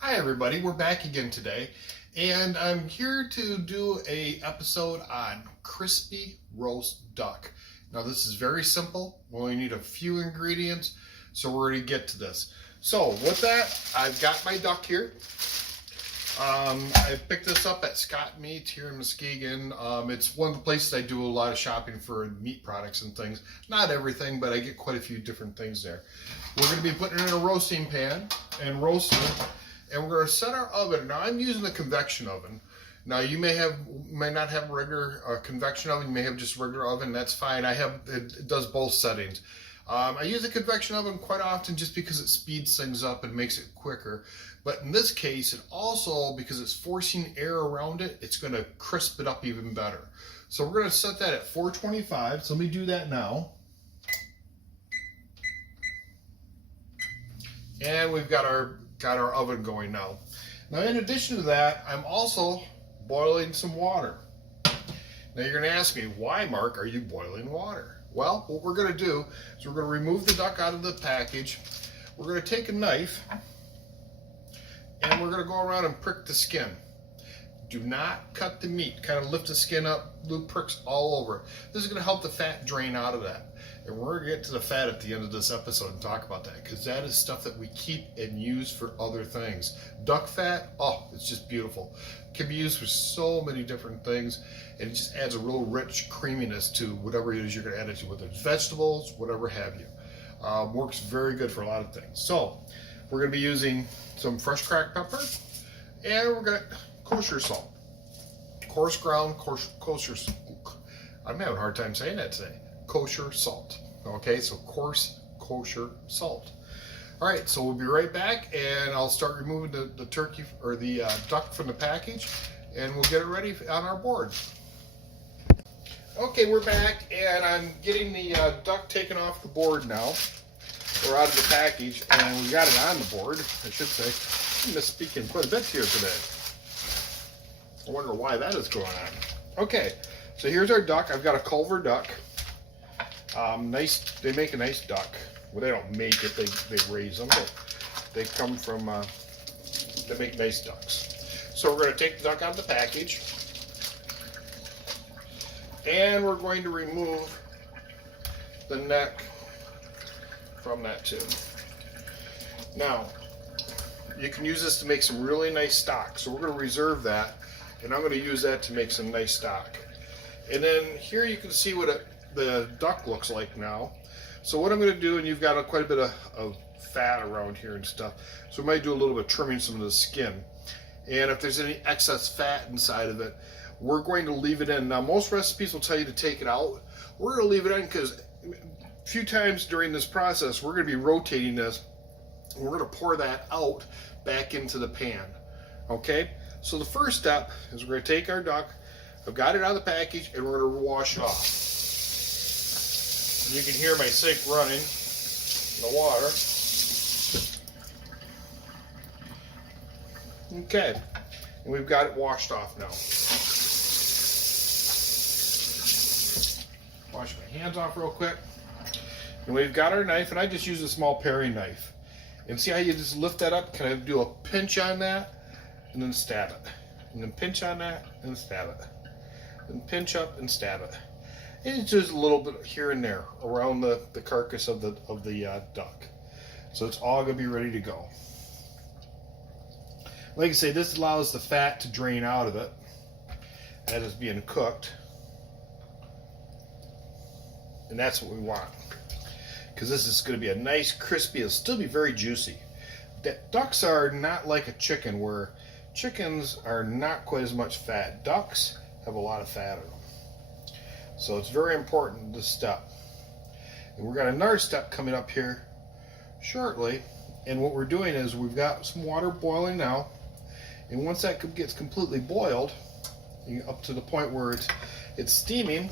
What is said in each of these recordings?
Hi everybody, we're back again today, and I'm here to do a episode on crispy roast duck. Now this is very simple. We only need a few ingredients, so we're going to get to this. So with that, I've got my duck here. I picked this up at Scott Meats here in Muskegon. It's one of the places I do a lot of shopping for meat products and things. Not everything, but I get quite a few different things there. We're going to be putting it in a roasting pan and roasting it. And we're going to set our oven. Now I'm using a convection oven. Now you may not have a regular convection oven. You may have just a regular oven. That's fine. It does both settings. I use a convection oven quite often just because it speeds things up and makes it quicker. But in this case, it also, because it's forcing air around it, it's going to crisp it up even better. So we're going to set that at 425. So let me do that now. And we've got our oven going now. Now in addition to that, I'm also boiling some water. Now you're going to ask me, why, Mark, are you boiling water? Well, what we're going to do is we're going to remove the duck out of the package. We're going to take a knife and we're going to go around and prick the skin. Do not cut the meat. Kind of lift the skin up, little pricks all over. This is going to help the fat drain out of that. And we're going to get to the fat at the end of this episode and talk about that, because that is stuff that we keep and use for other things. Duck fat, oh, it's just beautiful. It can be used for so many different things, and it just adds a real rich creaminess to whatever it is you're going to add it to, whether it's vegetables, whatever have you. Works very good for a lot of things. So we're going to be using some fresh cracked pepper, and we're going to kosher salt. Coarse ground kosher. I'm having a hard time saying that today. Kosher salt. Okay, so coarse kosher salt. All right, so we'll be right back, and I'll start removing the turkey or the duck from the package, and we'll get it ready on our board. Okay, we're back, and I'm getting the duck taken off the board now. We're out of the package, and we got it on the board, I should say. I'm misspeaking quite a bit here today. I wonder why that is going on. Okay, so here's our duck. I've got a Culver duck. Nice. They make a nice duck. Well, they don't make it. They raise them. But they come from. They make nice ducks. So we're going to take the duck out of the package, and we're going to remove the neck from that too. Now, you can use this to make some really nice stock. So we're going to reserve that, and I'm going to use that to make some nice stock. And then here you can see what the duck looks like now. So what I'm going to do, and you've got quite a bit of fat around here and stuff, so we might do a little bit of trimming some of the skin. And if there's any excess fat inside of it, we're going to leave it in. Now most recipes will tell you to take it out. We're going to leave it in because a few times during this process we're going to be rotating this, and we're going to pour that out back into the pan. Okay, so the first step is we're going to take our duck. I've got it out of the package, and we're going to wash it off. You can hear my sink running in the water. Okay, and we've got it washed off now. Wash my hands off real quick. And we've got our knife, and I just use a small paring knife. And see how you just lift that up? Kind of do a pinch on that, and then stab it. And then pinch on that, and stab it. And pinch up and stab it. And it's just a little bit here and there around the carcass of the duck. So it's all going to be ready to go. Like I say, this allows the fat to drain out of it as it's being cooked. And that's what we want. Because this is going to be a nice crispy, it'll still be very juicy. Ducks are not like a chicken, where chickens are not quite as much fat. Ducks have a lot of fat in them. So it's very important, this step. And we've got another step coming up here shortly. And what we're doing is we've got some water boiling now. And once that gets completely boiled, up to the point where it's steaming,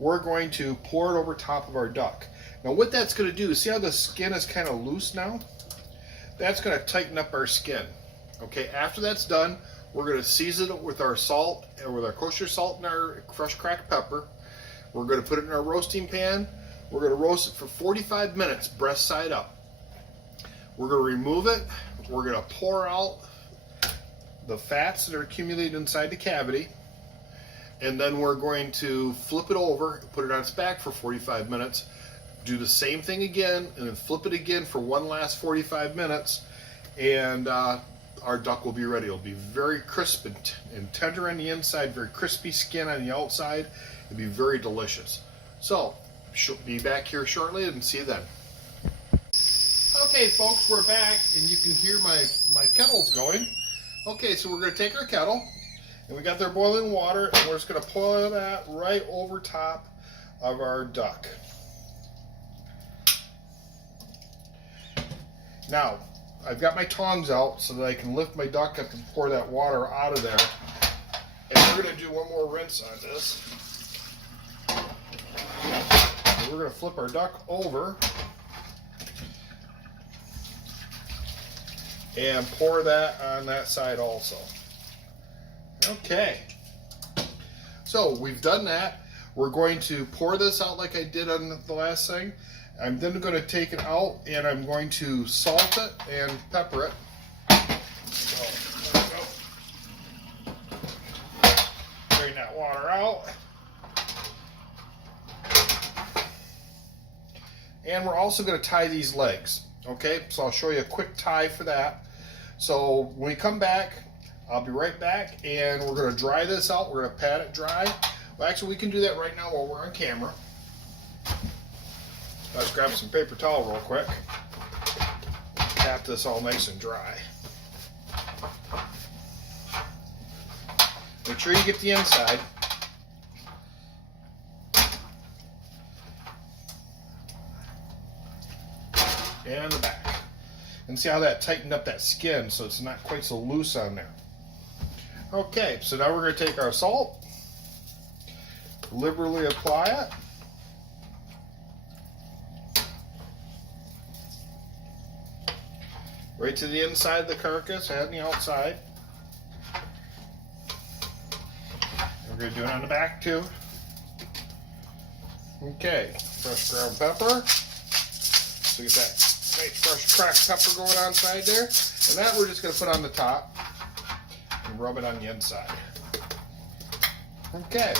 we're going to pour it over top of our duck. Now what that's going to do, see how the skin is kind of loose now? That's going to tighten up our skin. Okay, after that's done, we're going to season it with our salt, and with our kosher salt and our fresh cracked pepper. We're going to put it in our roasting pan. We're going to roast it for 45 minutes, breast side up. We're going to remove it. we're going to pour out the fats that are accumulated inside the cavity, and then we're going to flip it over, put it on its back for 45 minutes, do the same thing again, and then flip it again for one last 45 minutes, and our duck will be ready. It'll be very crisp and tender on the inside, very crispy skin on the outside. It'll be very delicious. So, be back here shortly and see you then. Okay, folks, we're back, and you can hear my kettle's going. Okay, so we're going to take our kettle, and we got their boiling water, and we're just going to pour that right over top of our duck. Now, I've got my tongs out so that I can lift my duck up and pour that water out of there. And we're going to do one more rinse on this. So we're going to flip our duck over and pour that on that side also. Okay. So we've done that. We're going to pour this out like I did on the last thing. I'm then going to take it out and I'm going to salt it and pepper it. So, there we go. Drain that water out. And we're also going to tie these legs. Okay, so I'll show you a quick tie for that. So when we come back, I'll be right back, and we're going to dry this out. We're going to pat it dry. Well, actually, we can do that right now while we're on camera. Let's grab some paper towel real quick. Pat this all nice and dry. Make sure you get the inside. And the back. And see how that tightened up that skin so it's not quite so loose on there. Okay, so now we're going to take our salt, liberally apply it. Right to the inside of the carcass and the outside. We're going to do it on the back too. Okay, fresh ground pepper. So get that nice fresh cracked pepper going on inside there. And that we're just going to put on the top and rub it on the inside. Okay.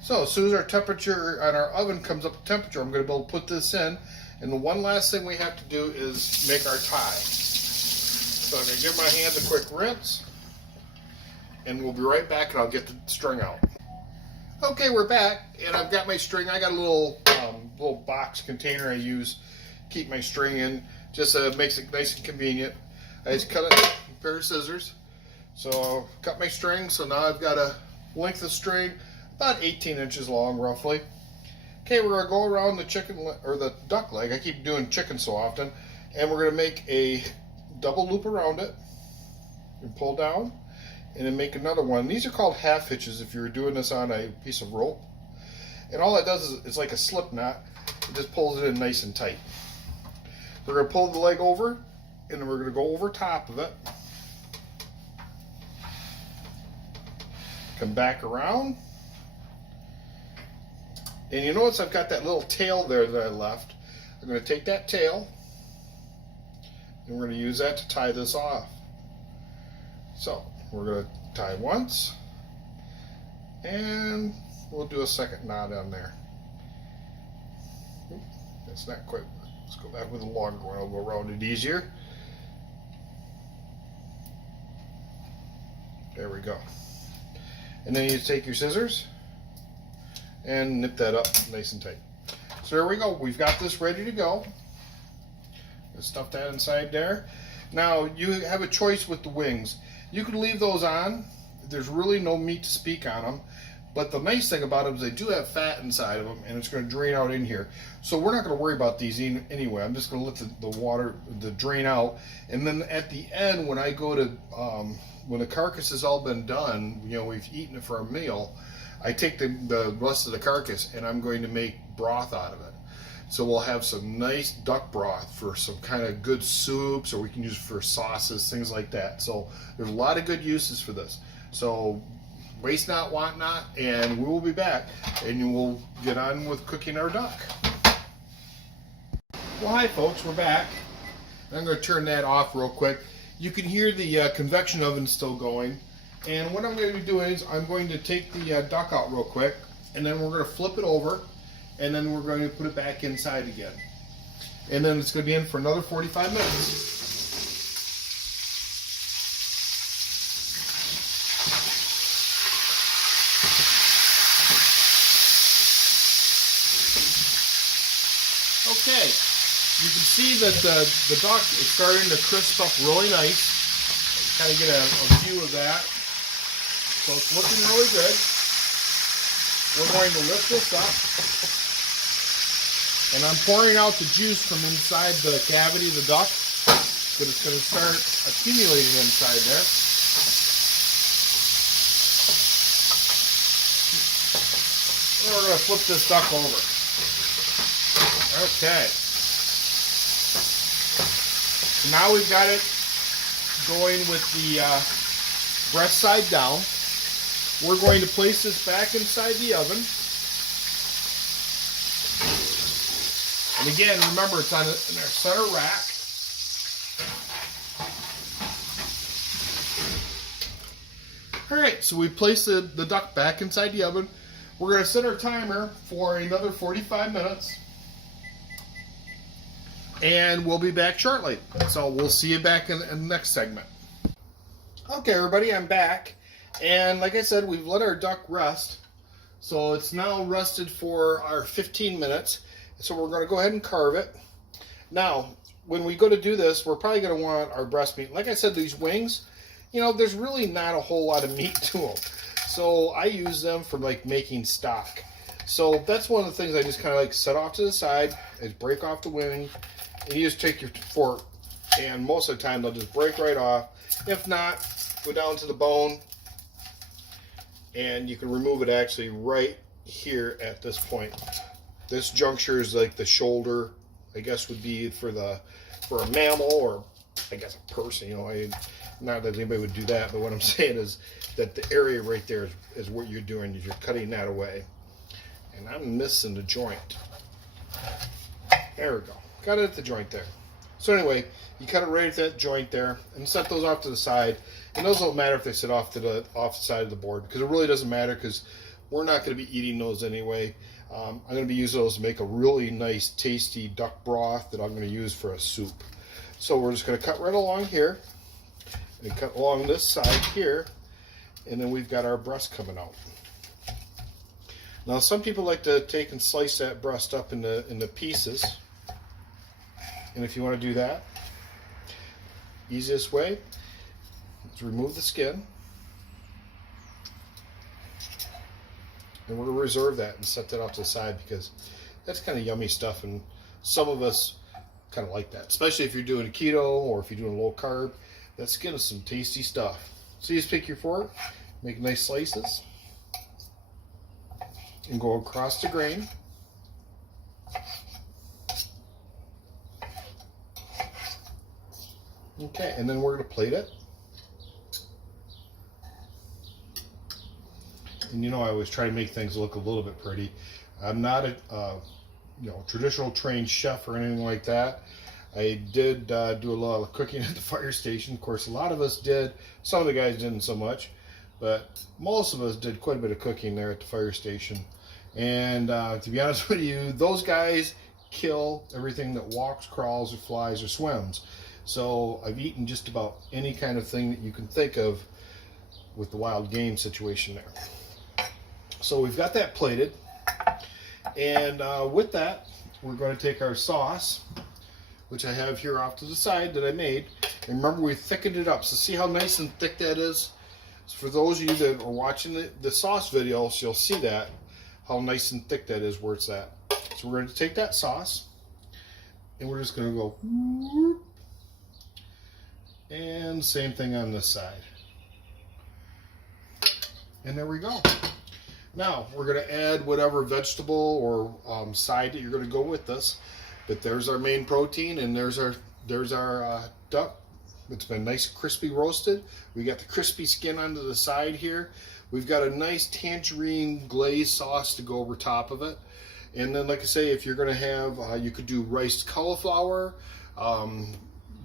So as soon as our temperature on our oven comes up to temperature, I'm going to be able to put this in. And the one last thing we have to do is make our tie. So I'm going to give my hands a quick rinse. And we'll be right back and I'll get the string out. Okay, we're back. And I've got my string. I got a little box container I use to keep my string in. Just makes it nice and convenient. I just cut it with a pair of scissors. So I'll cut my string. So now I've got a length of string about 18 inches long roughly. Okay, we're going to go around the chicken or the duck leg. I keep doing chicken so often. And we're going to make a double loop around it and pull down and then make another one. These are called half hitches if you're doing this on a piece of rope. And all that does is it's like a slip knot. It just pulls it in nice and tight. So we're going to pull the leg over and then we're going to go over top of it. Come back around. And you notice I've got that little tail there that I left. I'm going to take that tail and we're going to use that to tie this off. So we're going to tie once and we'll do a second knot on there. That's not quite. Let's go back with a longer one. I'll go around it easier. There we go. And then you take your scissors and nip that up nice and tight. So there we go. We've got this ready to go. Let's stuff that inside there. Now you have a choice with the wings. You can leave those on. There's really no meat to speak on them. But the nice thing about them is they do have fat inside of them and it's going to drain out in here. So we're not going to worry about these anyway. I'm just going to let the water drain out. And then at the end when I go to, when the carcass has all been done, you know, we've eaten it for a meal, I take the rest of the carcass and I'm going to make broth out of it. So we'll have some nice duck broth for some kind of good soups, or we can use it for sauces, things like that. So there's a lot of good uses for this. So waste not, want not, and we will be back and we'll get on with cooking our duck. Well, hi folks, we're back. I'm going to turn that off real quick. You can hear the convection oven still going. And what I'm going to be doing is I'm going to take the duck out real quick, and then we're going to flip it over, and then we're going to put it back inside again. And then it's going to be in for another 45 minutes. Okay, you can see that the duck is starting to crisp up really nice. Kind of get a view of that. So it's looking really good. We're going to lift this up. And I'm pouring out the juice from inside the cavity of the duck, but it's going to start accumulating inside there. And we're going to flip this duck over. Okay. So now we've got it going with the breast side down. We're going to place this back inside the oven. And again, remember, it's on in our center rack. Alright, so we place the duck back inside the oven. We're going to set our timer for another 45 minutes. And we'll be back shortly. So we'll see you back in the next segment. Okay, everybody, I'm back. And like I said, we've let our duck rest. So it's now rested for our 15 minutes. So we're going to go ahead and carve it. Now, when we go to do this, we're probably going to want our breast meat. Like I said, these wings, you know, there's really not a whole lot of meat to them. So I use them for like making stock. So that's one of the things I just kind of like set off to the side, is break off the wing. And you just take your fork, and most of the time they'll just break right off. If not, go down to the bone, and you can remove it actually right here at this point. This juncture is like the shoulder, I guess would be for a mammal, or I guess a person, you know. Not that anybody would do that, but what I'm saying is that the area right there is what you're doing, is you're cutting that away. And I'm missing the joint. There we go. Got it at the joint there. So anyway, you cut it right at that joint there, and set those off to the side. And those don't matter if they sit off to the side of the board, because it really doesn't matter, because we're not going to be eating those anyway. I'm going to be using those to make a really nice, tasty duck broth that I'm going to use for a soup. So we're just going to cut right along here, and cut along this side here, and then we've got our breast coming out. Now, some people like to take and slice that breast up into pieces. And if you want to do that, easiest way is remove the skin. And we're going to reserve that and set that off to the side, because that's kind of yummy stuff, and some of us kind of like that, especially if you're doing a keto or if you're doing low carb. That skin is some tasty stuff. So you just pick your fork, make nice slices, and go across the grain. Okay, and then we're going to plate it. And you know, I always try to make things look a little bit pretty. I'm not a traditional trained chef or anything like that. I did do a lot of cooking at the fire station. Of course, a lot of us did. Some of the guys didn't so much, but most of us did quite a bit of cooking there at the fire station. And to be honest with you, those guys kill everything that walks, crawls, or flies, or swims. So I've eaten just about any kind of thing that you can think of with the wild game situation there. So we've got that plated, and with that, we're going to take our sauce, which I have here off to the side that I made. And remember, we thickened it up. So see how nice and thick that is? So for those of you that are watching the sauce video, so you'll see that, how nice and thick that is where it's at. So we're going to take that sauce, and we're just going to go, and same thing on this side. And there we go. Now, we're going to add whatever vegetable or side that you're going to go with this. But there's our main protein, and there's our duck. It's been nice crispy roasted. We got the crispy skin onto the side here. We've got a nice tangerine glaze sauce to go over top of it. And then, like I say, if you're going to have, you could do riced cauliflower.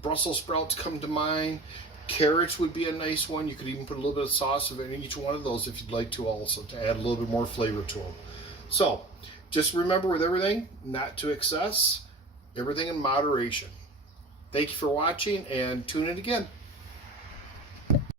Brussels sprouts come to mind. Carrots would be a nice one. You could even put a little bit of sauce in each one of those if you'd like to, also to add a little bit more flavor to them. So just remember, with everything, not to excess, everything in moderation. Thank you for watching, and tune in again.